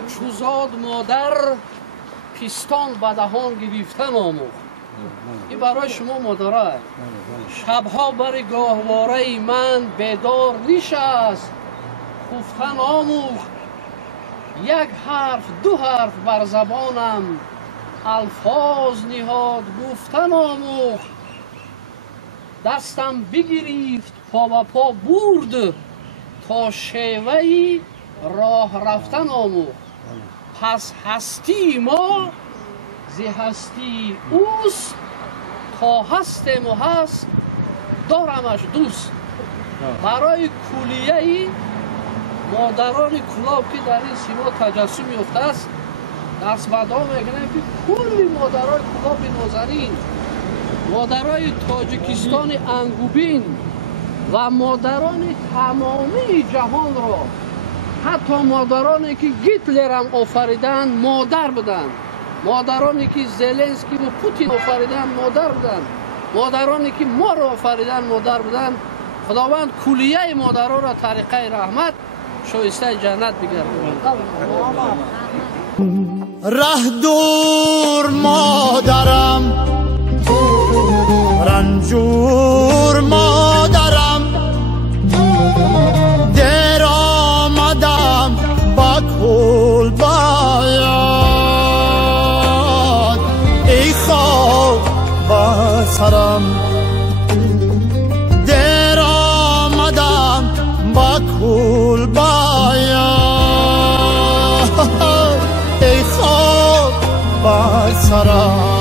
چوزاد مادر پیستان به دهان گرفتن آموخت. این برای شما مادره. شبها بر گاهواره من بیدار نشست خفتن آموخت. یک حرف دو حرف بر زبانم الفاظ نهاد گفتن آموخت. دستم بگرفت پا به پا برد تا شیوهی راه رفتن آموخت. پس هستی ما زی هستی اوست تا هستیم و هست دارمش دوست. برای کلیه مادران کلاب که در این سیما تجسم یافته است دست بدام میگنه که کلی مادرای کلاب نازنین، مادرای تاجیکستان انگوبین و مادران تمامی جهان را، حتی مادرانی که گیتلر هم آفریدن مادر بودن، مادرانی که زلنسکی و پوتین آفریدن مادر بودن، مادرانی که ما را آفریدن مادر بودن. خداوند کلیه مادرها را طریقه رحمت شایسته جنت بگرداند. ره دور مادرم، رنجور مادرم، دیر آمدم با کل باید ای خواب با سرم. دیر آمدم با کل باید ای خواب با سرم.